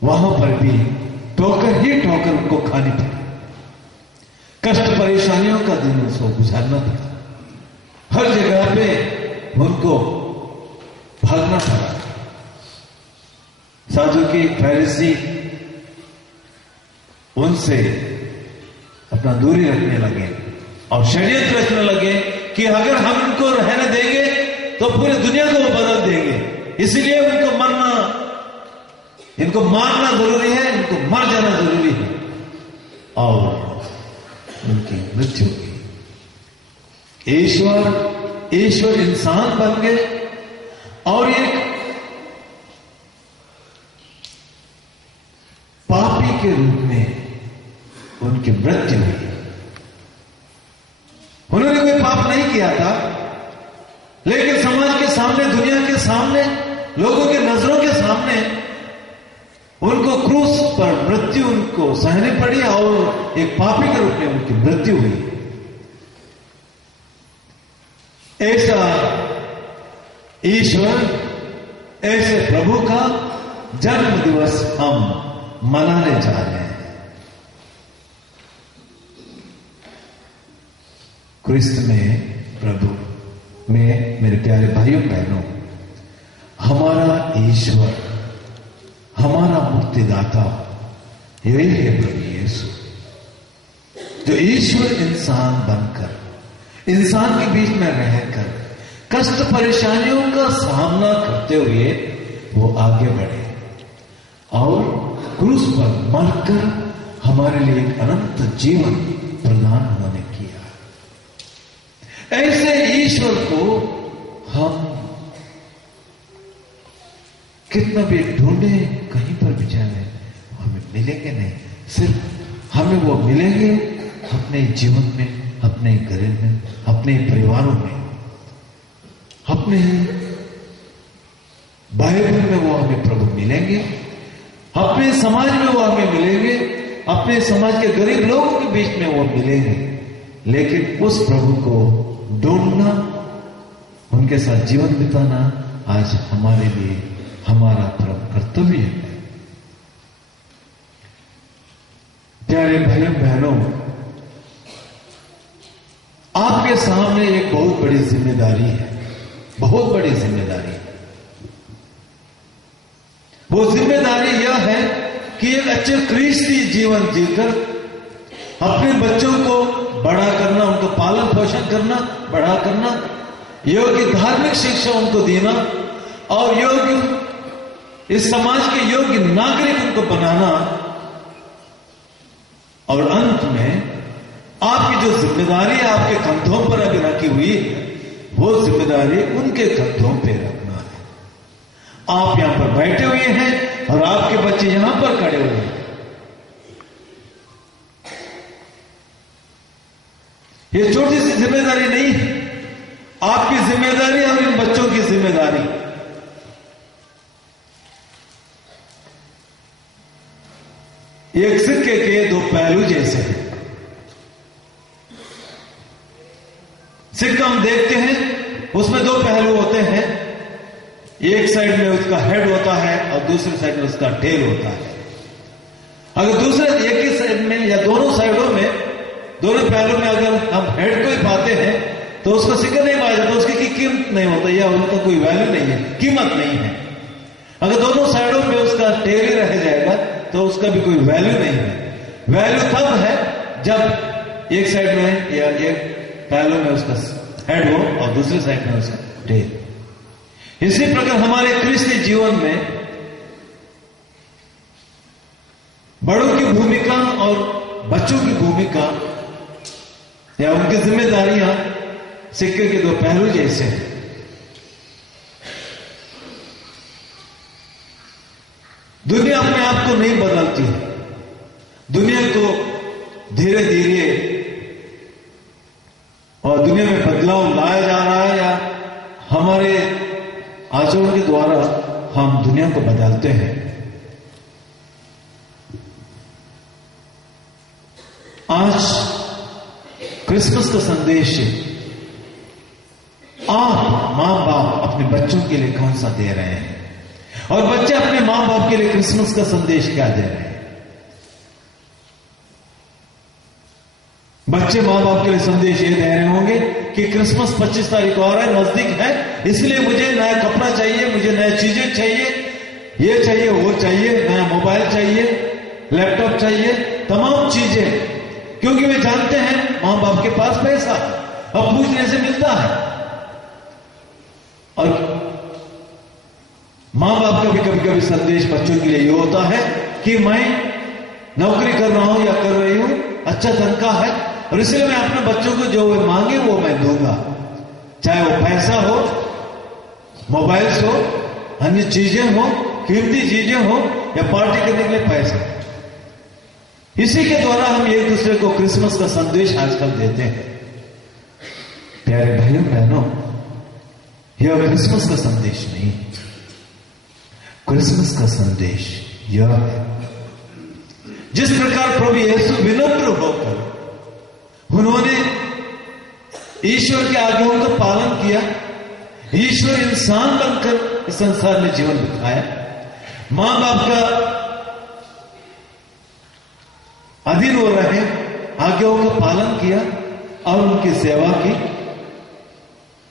वहां पर भी ठोकर ही ठोकर उनको खानी पड़ी, कष्ट परेशानियों का दिन उसको गुजारना पड़ा, हर जगह पे उनको भागना पड़ा। साधु की फैरिसी उनसे अपना दूरी रखने लगे और षड्यंत्र रचने लगे कि अगर हम इनको रहने देंगे तो पूरी दुनिया को वो बदल देंगे, इसलिए इनको मारना जरूरी है, इनको मर जाना जरूरी है। और उनकी मृत्यु हुई। ईश्वर इंसान बन गए और एक पापी के रूप में उनकी मृत्यु हुई। उन्होंने कोई पाप नहीं किया था, लेकिन समाज के सामने, दुनिया के सामने, लोगों के नजरों के सामने उनको क्रूस पर मृत्यु उनको सहनी पड़ी और एक पापी के रूप में उनकी मृत्यु हुई। ऐसा ईश्वर, ऐसे प्रभु का जन्म दिवस हम मनाने जा रहे हैं। क्रिस्त में, प्रभु में, मेरे प्यारे भाइयों बहनों, हमारा ईश्वर, हमारा मुक्तिदाता यही है प्रभु यीशु, जो ईश्वर इंसान बनकर, इंसान के बीच में रहकर, कष्ट परेशानियों का सामना करते हुए वो आगे बढ़े और क्रूस पर मरकर हमारे लिए एक अनंत जीवन प्रदान उन्होंने किया। ऐसे ईश्वर को हम कितना भी ढूंढे, कहीं पर भी जाए, हमें मिलेंगे नहीं। सिर्फ हमें वो मिलेंगे अपने जीवन में, अपने घर में, अपने परिवारों में, अपने बाइबल में वो हमें प्रभु मिलेंगे, अपने समाज में वो हमें मिलेंगे, अपने समाज के गरीब लोगों के बीच में वो मिलेंगे। लेकिन उस प्रभु को ढूंढना, उनके साथ जीवन बिताना आज हमारे लिए हमारा परम कर्तव्य है। प्यारे भाइयों बहनों, आपके सामने एक बहुत बड़ी जिम्मेदारी है, बहुत बड़ी जिम्मेदारी। वो जिम्मेदारी यह है कि एक अच्छे क्रिस्ती जीवन जीकर अपने बच्चों को बड़ा करना, उनको पालन पोषण करना, बड़ा करना, योग्य धार्मिक शिक्षा उनको देना और योग्य, इस समाज के योग्य नागरिक उनको बनाना। और अंत में आपकी जो जिम्मेदारी आपके कंधों पर अभी रखी हुई है, वो जिम्मेदारी उनके कंधों पे रखना है। आप यहां पर बैठे हुए हैं और आपके बच्चे यहां पर खड़े हुए हैं। ये छोटी सी जिम्मेदारी नहीं है, आपकी जिम्मेदारी और इन बच्चों की जिम्मेदारी। एक सिक्के के दो पहलू जैसे हैं। सिक्का हम देखते हैं, उसमें दो पहलू होते हैं। एक साइड में उसका हेड होता है और दूसरी साइड में उसका टेल होता है। अगर दूसरे एक ही साइड में या दोनों साइडों में, दोनों पहलू में अगर हम हेड को ही पाते हैं तो उसका सिक्का नहीं पाया जाता, उसकी कीमत नहीं होता या उनका कोई वैल्यू नहीं है, कीमत नहीं है। अगर दोनों साइडों में उसका टेल ही रह जाएगा तो उसका भी कोई वैल्यू नहीं है। वैल्यू तब है जब एक साइड में या एक पहलू में उसका हेड हो और दूसरे साइड में उसका टेल। इसी प्रकार हमारे क्रिस्ती जीवन में बड़ों की भूमिका और बच्चों की भूमिका या उनकी जिम्मेदारियां सिक्के के दो पहलू जैसे हैं। दुनिया अपने आप को नहीं बदलती है, दुनिया को धीरे धीरे और दुनिया में बदलाव लाया जा रहा है या हमारे आचरण के द्वारा हम दुनिया को बदलते हैं। आज क्रिसमस का संदेश आप मां बाप अपने बच्चों के लिए कौन सा दे रहे हैं और बच्चे अपने मां बाप आपके लिए क्रिसमस का संदेश क्या दे रहे हैं? बच्चे मां बाप के लिए संदेश ये दे रहे होंगे कि क्रिसमस 25 तारीख और है, नजदीक है, इसलिए मुझे नया कपड़ा चाहिए, मुझे नई चीजें चाहिए, ये चाहिए, वो चाहिए, नया मोबाइल चाहिए, लैपटॉप चाहिए, तमाम चीजें, क्योंकि वे जानते हैं मां बाप के पास पैसा अब पूछने से मिलता है। और मां बाप का भी कभी कभी संदेश बच्चों के लिए ये होता है कि मैं नौकरी कर रहा हूं या कर रही हूं, अच्छा तनख्वाह है, और इसलिए मैं अपने बच्चों को जो वे मांगे वो मैं दूंगा, चाहे वो पैसा हो, मोबाइल्स हो, अन्य चीजें हो, कीमती चीजें हो, या पार्टी करने के लिए पैसा। इसी के द्वारा हम एक दूसरे को क्रिसमस का संदेश आजकल देते हैं। प्यारे भाइयों बहनों, यह क्रिसमस का संदेश नहीं, क्रिसमस का संदेश यह है जिस प्रकार प्रभु यीशु विनम्र होकर उन्होंने ईश्वर के आज्ञाओं का पालन किया, ईश्वर इंसान बनकर इस संसार में जीवन बिताया, मां बाप का अधीन हो रहे आज्ञाओं का पालन किया और उनकी सेवा की,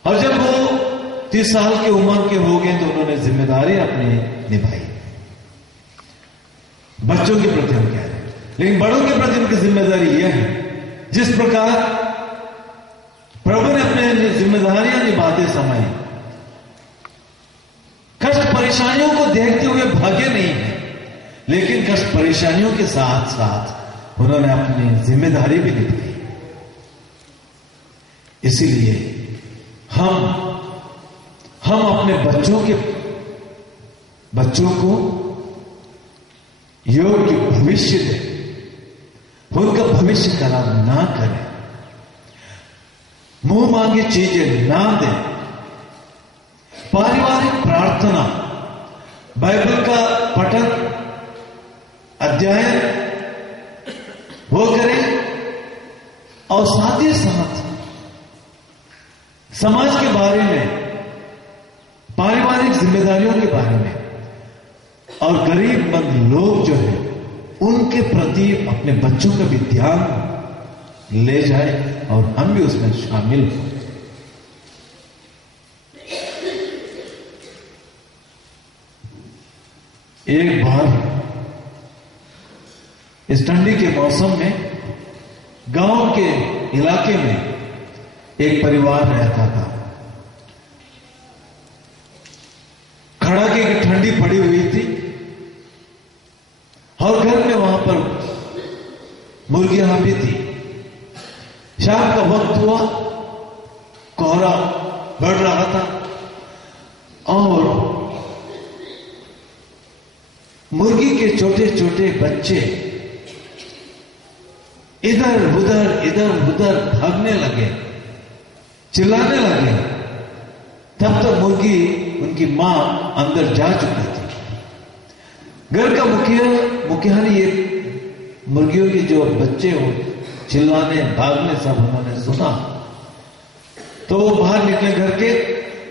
और जब वो 30 साल की उम्र के हो गए तो उन्होंने जिम्मेदारी अपनी निभाई। बच्चों के प्रति हम कह रहे हैं, लेकिन बड़ों के प्रति उनकी जिम्मेदारी यह है जिस प्रकार प्रभु ने अपने जिम्मेदारियां निभाते समय कष्ट परेशानियों को देखते हुए भागे नहीं है, लेकिन कष्ट परेशानियों के साथ साथ उन्होंने अपनी जिम्मेदारी भी निभाई। इसीलिए हम अपने बच्चों को योग्य भविष्य दें, उनका भविष्य खराब ना करें, मुंह मांगी चीजें ना दें, पारिवारिक प्रार्थना, बाइबल का पठन अध्ययन वो करें, और साथ ही साथ समाज के बारे में, पारिवारिक जिम्मेदारियों के बारे में, और गरीबमंद लोग जो है उनके प्रति अपने बच्चों का भी ध्यान ले जाए और हम भी उसमें शामिल हों। एक बार इस ठंडी के मौसम में गांव के इलाके में एक परिवार रहता था। कड़ाके की ठंडी पड़ी हुई थी और घर में वहां पर मुर्गियां भी थी। शाम का वक्त हुआ, कोहरा बढ़ रहा था और मुर्गी के छोटे छोटे बच्चे इधर उधर भागने लगे, चिल्लाने लगे। तब तक मुर्गी, उनकी मां अंदर जा चुकी थी। घर का मुखिया ने ये मुर्गियों के जो बच्चे हो चिल्लाने भागने सब उन्होंने सुना, तो वो बाहर निकले घर के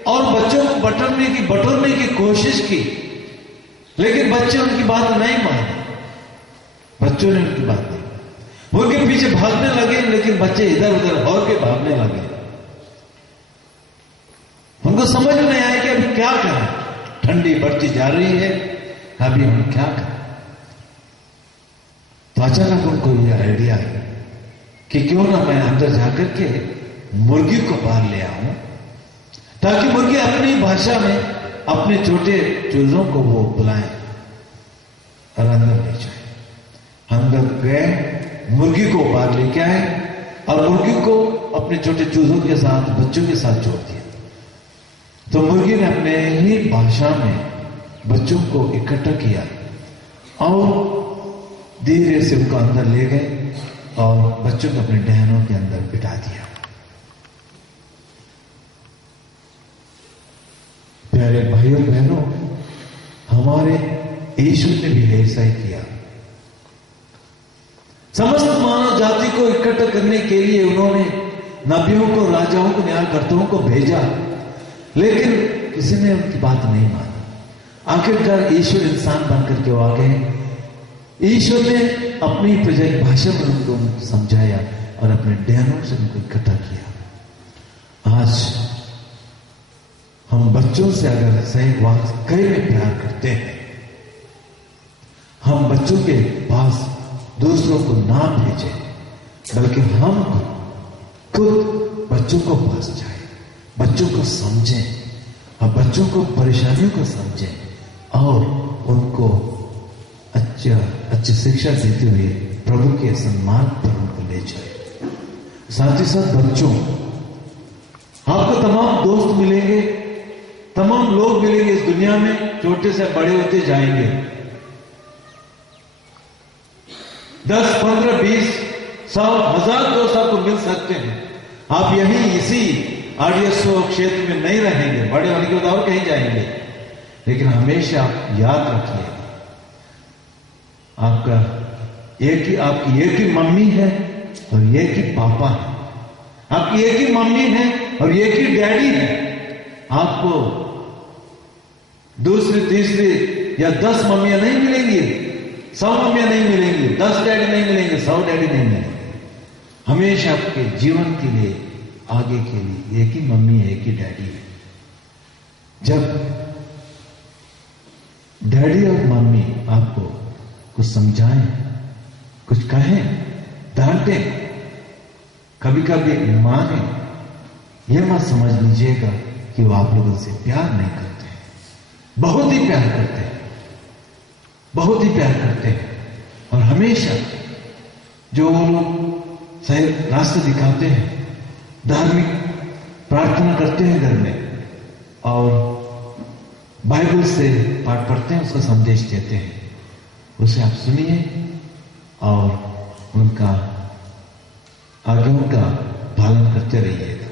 और बच्चों को बटोरने की कोशिश की, लेकिन बच्चे उनकी बात नहीं माने। बच्चों ने उनकी बात नहीं, मुर्गे पीछे भागने लगे, लेकिन बच्चे इधर उधर हो के भागने लगे। उनको समझ में नहीं आया कि अभी क्या करें, ठंडी बढ़ती जा रही है, अभी हम क्या करें। तो अचानक उनको यह आइडिया है कि क्यों ना मैं अंदर जाकर के मुर्गी को बाहर ले आऊं, ताकि मुर्गी अपनी भाषा में अपने छोटे चूजों को वो बुलाएं और अंदर ले जाए। अंदर गए, मुर्गी को बाहर लेके आए और मुर्गी को अपने छोटे चूजों के साथ, बच्चों के साथ जोड़ दिया। तो मुर्गी ने अपने ही भाषा में बच्चों को इकट्ठा किया और धीरे से उनको अंदर ले गए और बच्चों को अपने डहनों के अंदर बिठा दिया। प्यारे भाइयों बहनों, हमारे यीशु ने भी ऐसा ही किया। समस्त मानव जाति को इकट्ठा करने के लिए उन्होंने नबियों को, राजाओं को, न्यायकर्ताओं को भेजा, लेकिन किसी ने उनकी बात नहीं मानी। आखिरकार ईश्वर इंसान बनकर के आ गए। ईश्वर ने अपनी प्रजा भाषा में उनको समझाया और अपने डैनों से उनको इकट्ठा किया। आज हम बच्चों से अगर सही वाकई में प्यार करते हैं, हम बच्चों के पास दूसरों को ना भेजें, बल्कि हम खुद बच्चों को पास जाए, बच्चों को समझें और बच्चों को परेशानियों को समझें और उनको अच्छी शिक्षा देते हुए प्रभु के सम्मान पर उनको ले जाए। साथ ही साथ बच्चों, आपको तमाम दोस्त मिलेंगे, तमाम लोग मिलेंगे इस दुनिया में, छोटे से बड़े होते जाएंगे। 10, 15, 20, 100, 1000 दोस्त आपको मिल सकते हैं। आप यहीं इसी RDSO क्षेत्र में नहीं रहेंगे, बड़े होने के बाद और कहीं जाएंगे। लेकिन हमेशा आप याद रखिए, आपकी एक ही मम्मी है और एक ही पापा है, आपकी एक ही मम्मी है और एक ही डैडी है। आपको दूसरी, तीसरी या 10 मम्मियां नहीं मिलेंगी, 100 मम्मियां नहीं मिलेंगी, 10 डैडी नहीं मिलेंगे, 100 डैडी नहीं मिलेंगे। हमेशा आपके जीवन के लिए, आगे के लिए एक ही मम्मी है, एक ही डैडी है। जब डैडी और मम्मी आपको कुछ समझाएं, कुछ कहें, डांटें, कभी कभी माने, यह मत समझ लीजिएगा कि वो आप लोगों से प्यार नहीं करते हैं। बहुत ही प्यार करते हैं, बहुत ही प्यार करते हैं। और हमेशा जो वो लोग सही रास्ते दिखाते हैं, धार्मिक प्रार्थना करते हैं घर में और बाइबल से पाठ पढ़ते हैं, उसका संदेश देते हैं, उसे आप सुनिए और उनका आज्ञाओं का पालन करते रहिएगा।